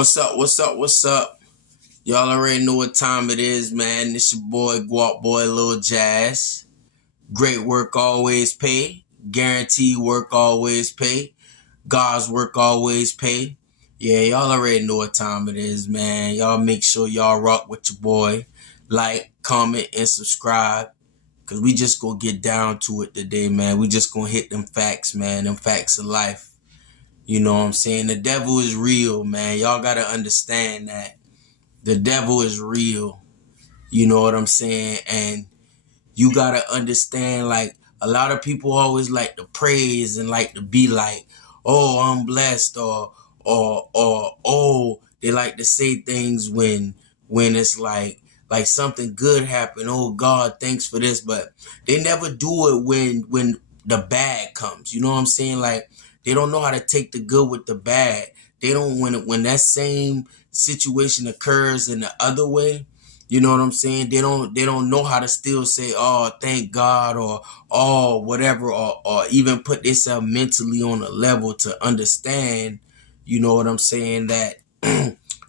What's up? What's up? What's up? Y'all already know what time it is, man. This your boy, Gwap Boy, Lil Jazz. Great work always pay. Guaranteed work always pay. God's work always pay. Yeah, y'all already know what time it is, man. Y'all make sure y'all rock with your boy. Like, comment, and subscribe. Because we just gonna get down to it today, man. We just gonna hit them facts, man. Them facts of life. You know what I'm saying? The devil is real, man. Y'all got to understand that. The devil is real. You know what I'm saying? And you got to understand, like, a lot of people always like to praise and like to be like, oh, I'm blessed, oh, they like to say things when it's like something good happened. Oh, God, thanks for this. But they never do it when the bad comes. You know what I'm saying? Like, they don't know how to take the good with the bad. They don't, when that same situation occurs in the other way, you know what I'm saying? They don't know how to still say, oh, thank God, or oh, whatever, or even put themselves mentally on a level to understand, you know what I'm saying, that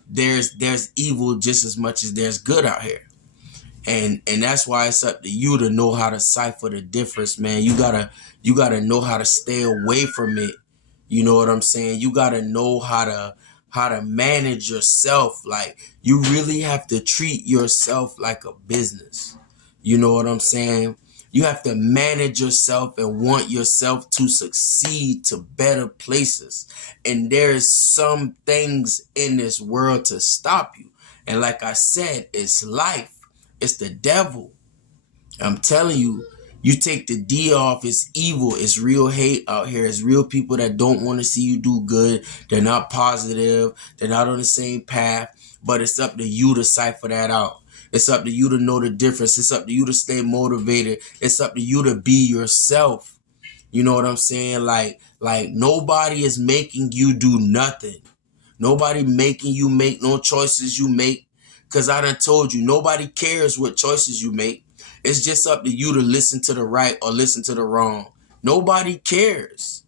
there's evil just as much as there's good out here. And that's why it's up to you to know how to cipher the difference, man. You gotta know how to stay away from it. You know what I'm saying? You gotta know how to manage yourself. Like, you really have to treat yourself like a business. You know what I'm saying? You have to manage yourself and want yourself to succeed to better places. And there's some things in this world to stop you. And like I said, it's life. It's the devil. I'm telling you, you take the D off, it's evil. It's real hate out here. It's real people that don't want to see you do good. They're not positive. They're not on the same path. But it's up to you to cipher that out. It's up to you to know the difference. It's up to you to stay motivated. It's up to you to be yourself. You know what I'm saying? Like nobody is making you do nothing. Nobody making you make no choices you make. Because I done told you, nobody cares what choices you make. It's just up to you to listen to the right or listen to the wrong. Nobody cares.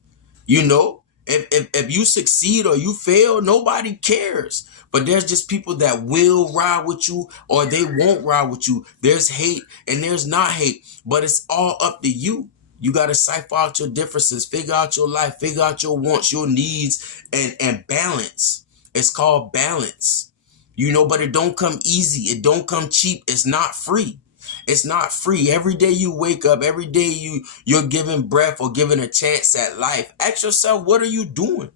You know, if you succeed or you fail, nobody cares. But there's just people that will ride with you or they won't ride with you. There's hate and there's not hate, but it's all up to you. You got to cipher out your differences, figure out your life, figure out your wants, your needs, and balance. It's called balance. You know, but it don't come easy. It don't come cheap. It's not free. It's not free. Every day you wake up, every day you're given breath or given a chance at life. Ask yourself, what are you doing?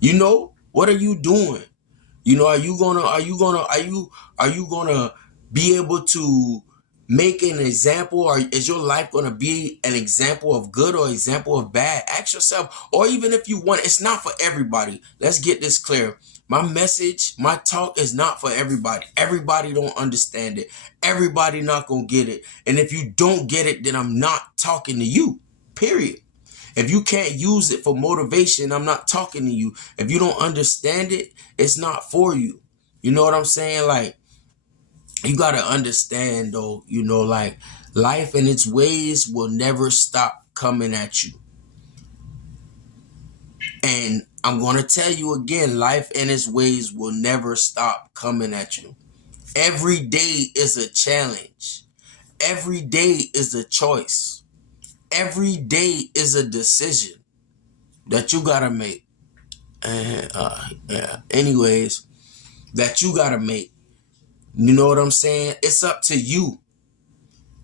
You know, what are you doing? You know, are you gonna be able to make an example, or is your life gonna be an example of good or example of bad? Ask yourself, or even if you want, it's not for everybody. Let's get this clear. My message, my talk is not for everybody. Everybody don't understand it. Everybody not gonna get it. And if you don't get it, then I'm not talking to you, period. If you can't use it for motivation, I'm not talking to you. If you don't understand it, it's not for you. You know what I'm saying? Like, you got to understand, though, you know, like, life and its ways will never stop coming at you. And I'm going to tell you again, life and its ways will never stop coming at you. Every day is a challenge. Every day is a choice. Every day is a decision that you got to make. And, anyways, that you got to make. You know what I'm saying? It's up to you.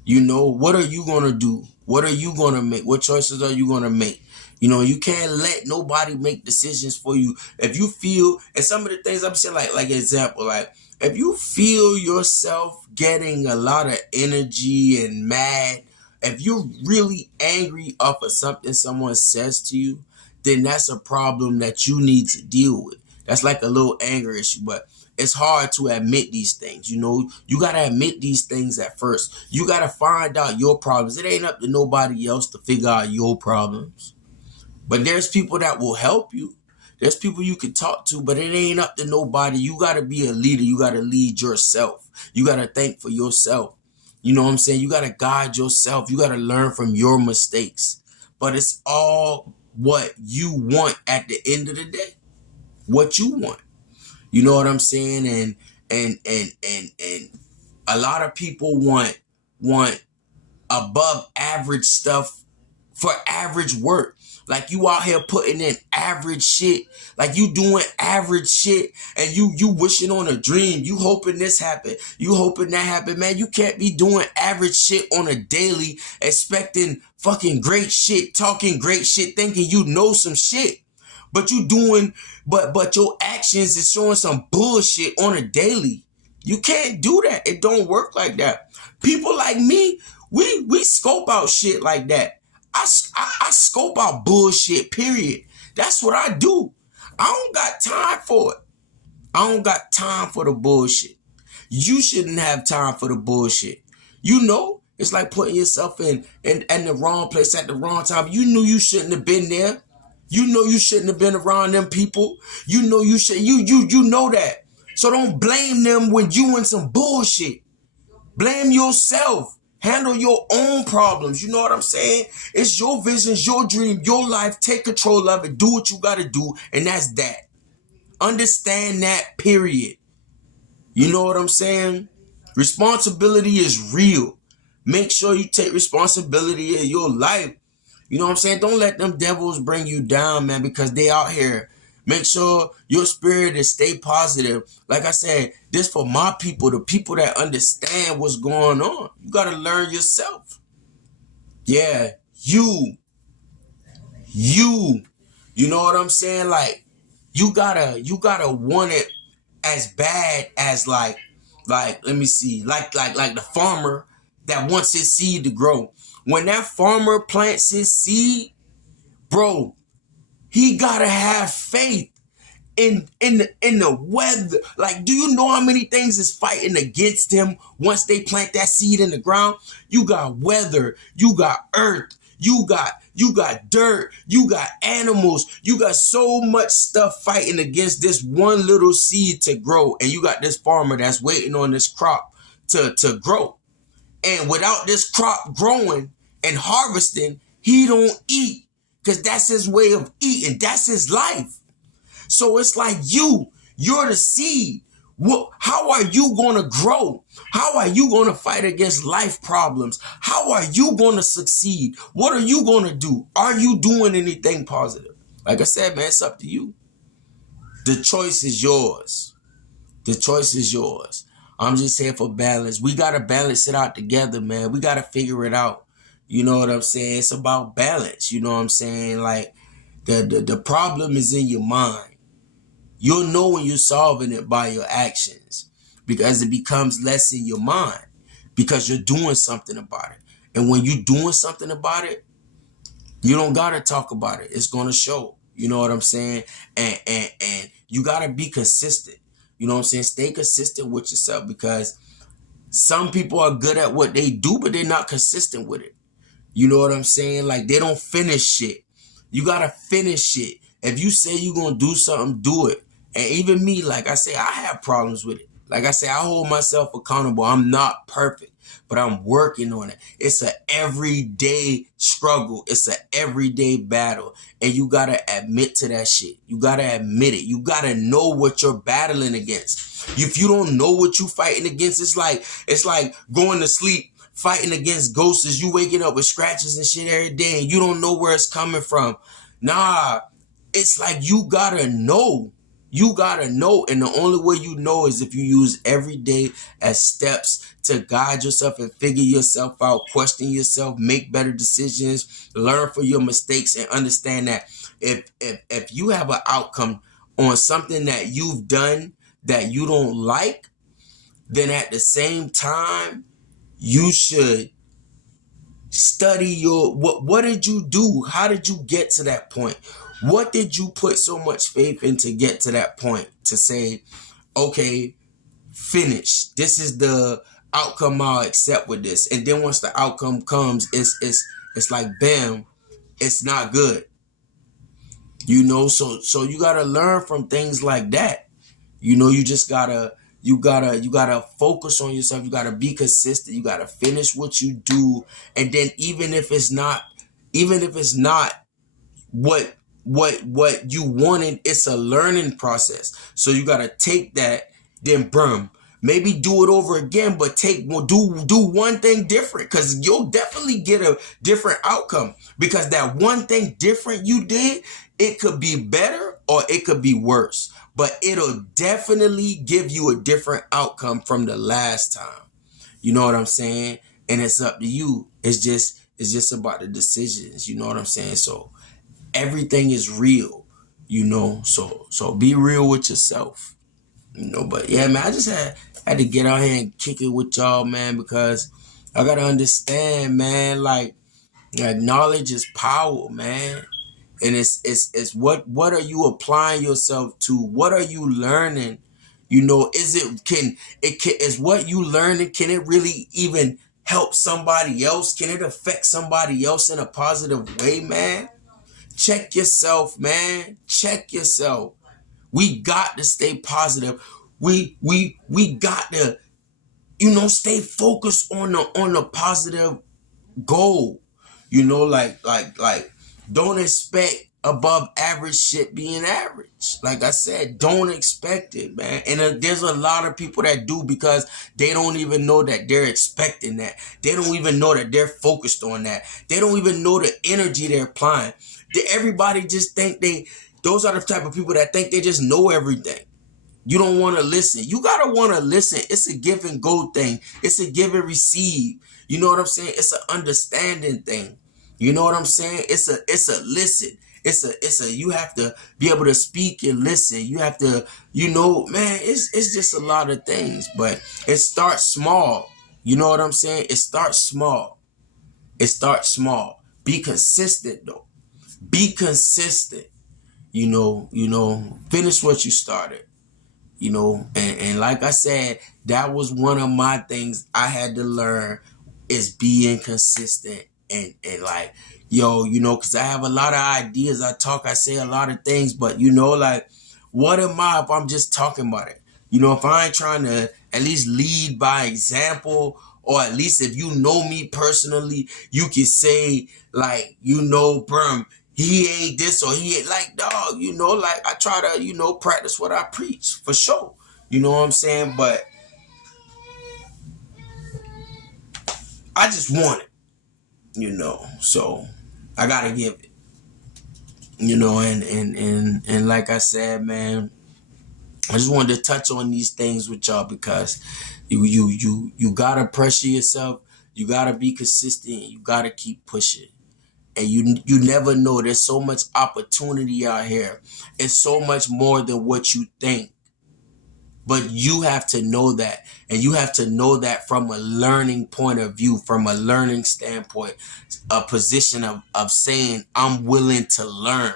You know, what are you going to do? What are you going to make? What choices are you going to make? You know, you can't let nobody make decisions for you. If you feel, and some of the things I'm saying, like example, like, if you feel yourself getting a lot of energy and mad, if you're really angry off of something someone says to you, then that's a problem that you need to deal with. That's like a little anger issue, but it's hard to admit these things. You know, you got to admit these things at first. You got to find out your problems. It ain't up to nobody else to figure out your problems. But there's people that will help you. There's people you can talk to, but it ain't up to nobody. You got to be a leader. You got to lead yourself. You got to think for yourself. You know what I'm saying? You got to guide yourself. You got to learn from your mistakes. But it's all what you want at the end of the day. What you want. You know what I'm saying? And a lot of people want above average stuff for average work. Like you out here putting in average shit. Like you doing average shit and you wishing on a dream. You hoping this happen. You hoping that happen. Man, you can't be doing average shit on a daily expecting fucking great shit, talking great shit, thinking you know some shit. But you doing, but your actions is showing some bullshit on a daily. You can't do that. It don't work like that. People like me, we scope out shit like that. I scope out bullshit, period. That's what I do. I don't got time for it. I don't got time for the bullshit. You shouldn't have time for the bullshit. You know, it's like putting yourself in the wrong place at the wrong time. You knew you shouldn't have been there. You know you shouldn't have been around them people. You know you should. You know that. So don't blame them when you in some bullshit. Blame yourself. Handle your own problems. You know what I'm saying? It's your vision, your dream, your life. Take control of it. Do what you got to do. And that's that. Understand that, period. You know what I'm saying? Responsibility is real. Make sure you take responsibility in your life. You know what I'm saying? Don't let them devils bring you down, man, because they out here. Make sure your spirit is stay positive. Like I said, this for my people, the people that understand what's going on. You got to learn yourself. Yeah, you know what I'm saying? Like, you gotta want it as bad as like, let me see, like the farmer that wants his seed to grow. When that farmer plants his seed, bro, he gotta have faith in the weather. Like, do you know how many things is fighting against him once they plant that seed in the ground? You got weather, you got earth, you got dirt, you got animals, you got so much stuff fighting against this one little seed to grow. And you got this farmer that's waiting on this crop to grow. And without this crop growing and harvesting, he don't eat, because that's his way of eating. That's his life. So it's like you're the seed. How are you going to grow? How are you going to fight against life problems? How are you going to succeed? What are you going to do? Are you doing anything positive? Like I said, man, it's up to you. The choice is yours. The choice is yours. I'm just here for balance. We got to balance it out together, man. We got to figure it out. You know what I'm saying? It's about balance. You know what I'm saying? Like, the problem is in your mind. You'll know when you're solving it by your actions, because it becomes less in your mind because you're doing something about it. And when you're doing something about it, you don't got to talk about it. It's going to show. You know what I'm saying? And you got to be consistent. You know what I'm saying? Stay consistent with yourself, because some people are good at what they do, but they're not consistent with it. You know what I'm saying? Like, they don't finish shit. You got to finish shit. If you say you're going to do something, do it. And even me, like I say, I have problems with it. Like I say, I hold myself accountable. I'm not perfect, but I'm working on it. It's an everyday struggle. It's an everyday battle. And you got to admit to that shit. You got to admit it. You got to know what you're battling against. If you don't know what you're fighting against, it's like going to sleep fighting against ghosts. You waking up with scratches and shit every day and you don't know where it's coming from. Nah, it's like you got to know. You gotta know, and the only way you know is if you use every day as steps to guide yourself and figure yourself out, question yourself, make better decisions, learn from your mistakes, and understand that if you have an outcome on something that you've done that you don't like, then at the same time, you should study your what did you do? How did you get to that point? What did you put so much faith in to get to that point to say, okay, finish. This is the outcome I'll accept with this. And then once the outcome comes, it's like, bam, it's not good. You know, so you gotta learn from things like that. You know, you just gotta focus on yourself. You gotta be consistent. You gotta finish what you do. And then even if it's not what what you wanted. It's a learning process. So you got to take that, then boom, maybe do it over again, but do one thing different, because you'll definitely get a different outcome, because that one thing different you did, it could be better or it could be worse, but it'll definitely give you a different outcome from the last time. You know what I'm saying? And it's up to you. It's just about the decisions. You know what I'm saying? So everything is real, so be real with yourself, but yeah, man, I just had to get out here and kick it with y'all, man, because I gotta understand, man, like knowledge is power, man. And it's what are you applying yourself to? What are you learning? Is what you learning, can it really even help somebody else? Can it affect somebody else in a positive way, man? Check yourself, man. Check yourself. We got to stay positive. We got to, stay focused on the positive goal. Like don't expect above average shit being average. Like I said, don't expect it, man. And there's a lot of people that do, because they don't even know that they're expecting that. They don't even know that they're focused on that. They don't even know the energy they're applying. Everybody just think those are the type of people that think they just know everything. You don't want to listen. You got to want to listen. It's a give and go thing. It's a give and receive. You know what I'm saying? It's an understanding thing. You know what I'm saying? It's a listen. It's a you have to be able to speak and listen. You have to, man, it's just a lot of things, but it starts small. You know what I'm saying? It starts small. It starts small. Be consistent though. Be consistent. Finish what you started. And like I said, that was one of my things I had to learn, is being consistent and like, because I have a lot of ideas. I say a lot of things, but like, what am I if I'm just talking about it? If I ain't trying to at least lead by example, or at least if you know me personally, you can say like, Brum, he ain't this or he ain't like, dog, like I try to, practice what I preach for sure. You know what I'm saying? But I just want it, so I gotta give it, and like I said, man, I just wanted to touch on these things with y'all, because you gotta pressure yourself, you gotta be consistent, you gotta keep pushing. And you never know. There's so much opportunity out here. It's so much more than what you think. But you have to know that. And you have to know that from a learning point of view, from a learning standpoint, a position of saying, I'm willing to learn.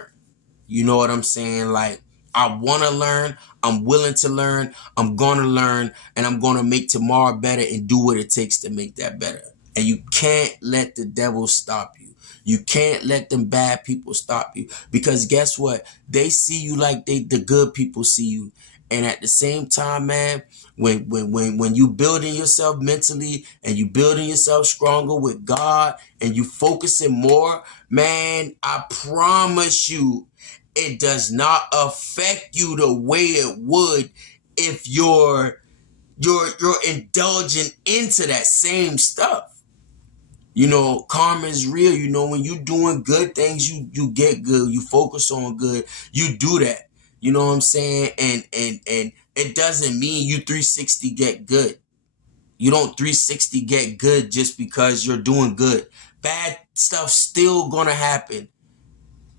You know what I'm saying? Like, I want to learn. I'm willing to learn. I'm going to learn. And I'm going to make tomorrow better and do what it takes to make that better. And you can't let the devil stop you. You can't let them bad people stop you, because guess what? They see you like the good people see you. And at the same time, man, when you building yourself mentally and you building yourself stronger with God and you focusing more, man, I promise you, it does not affect you the way it would if you're indulging into that same stuff. Karma is real. When you doing good things, you get good. You focus on good. You do that. You know what I'm saying? And it doesn't mean you 360 get good. You don't 360 get good just because you're doing good. Bad stuff still gonna happen.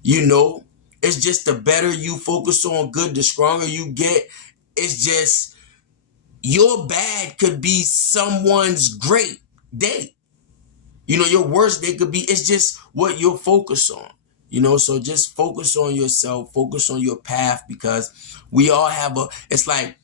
It's just the better you focus on good, the stronger you get. It's just your bad could be someone's great day. Your worst day could be, it's just what you'll focus on. So just focus on yourself, focus on your path, because we all have it's like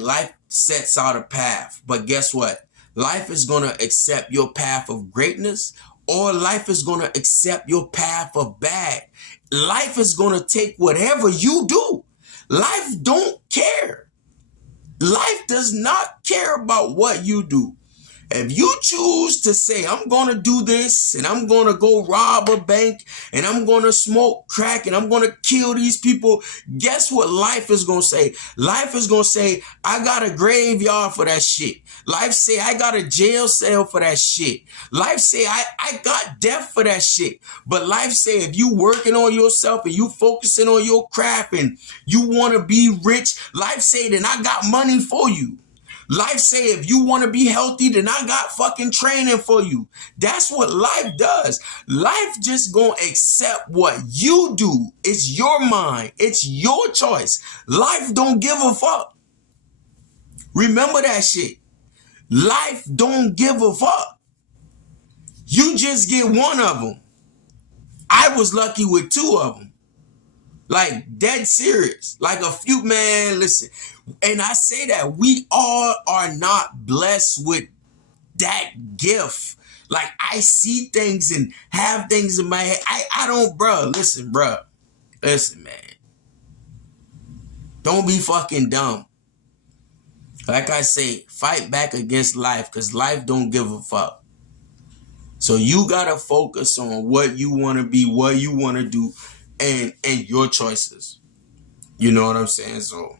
life sets out a path, but guess what? Life is going to accept your path of greatness, or life is going to accept your path of bad. Life is going to take whatever you do. Life don't care. Life does not care about what you do. If you choose to say, I'm going to do this and I'm going to go rob a bank and I'm going to smoke crack and I'm going to kill these people, guess what life is going to say? Life is going to say, I got a graveyard for that shit. Life say, I got a jail cell for that shit. Life say, I got death for that shit. But life say, if you working on yourself and you focusing on your craft and you want to be rich, life say, then I got money for you. Life say, if you want to be healthy, then I got fucking training for you. That's what life does. Life just gonna accept what you do. It's your mind. It's your choice. Life don't give a fuck. Remember that shit. Life don't give a fuck. You just get one of them. I was lucky with two of them. Like, dead serious. Like a few, man, listen. And I say that we all are not blessed with that gift. Like, I see things and have things in my head. I don't, bro. Listen, man. Don't be fucking dumb. Like I say, fight back against life because life don't give a fuck. So you got to focus on what you want to be, what you want to do, and your choices. You know what I'm saying? So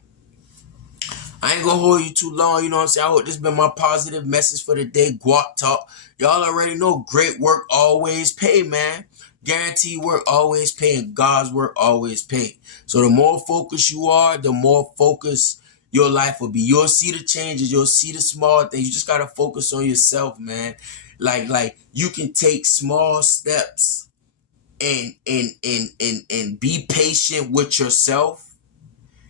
I ain't gonna hold you too long, you know what I'm saying? I hope this been my positive message for the day. Gwaptalk. Y'all already know great work always pay, man. Guaranteed work always pay, and God's work always pay. So the more focused you are, the more focused your life will be. You'll see the changes, you'll see the small things. You just gotta focus on yourself, man. Like you can take small steps and be patient with yourself.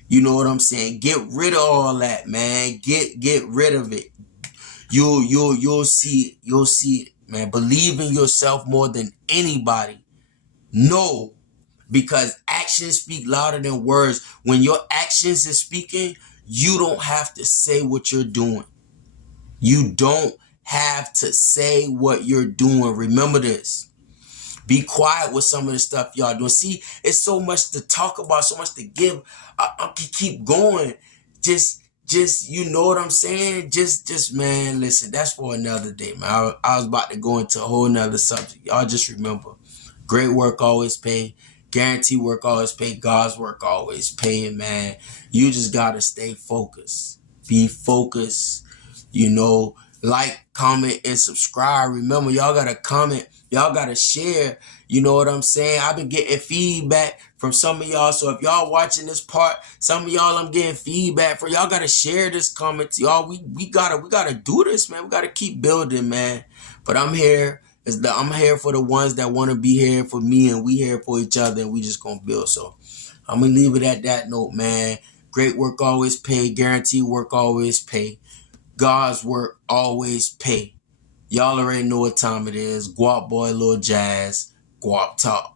You know what I'm saying? Get rid of all that, man. Get rid of it. You'll see it, man. Believe in yourself more than anybody. No, because actions speak louder than words. When your actions is speaking, you don't have to say what you're doing. You don't have to say what you're doing. Remember this. Be quiet with some of the stuff y'all doing. See, it's so much to talk about, so much to give. I can keep going. Just, you know what I'm saying? Just, man, listen, that's for another day, man. I was about to go into a whole nother subject. Y'all just remember, great work always pay. Guaranteed work always pay. God's work always pay, man. You just got to stay focused. Be focused, you know. Like, comment, and subscribe. Remember, y'all got to comment. Y'all got to share. You know what I'm saying? I've been getting feedback from some of y'all. So if y'all watching this part, some of y'all I'm getting feedback for. Y'all got to share this comment. Y'all, we gotta do this, man. We got to keep building, man. But I'm here. I'm here for the ones that want to be here for me, and we here for each other, and we just going to build. So I'm going to leave it at that note, man. Great work always pay. Guaranteed work always pay. God's work always pay. Y'all already know what time it is. Guap Boy, Lil Jazz, Gwaptalk.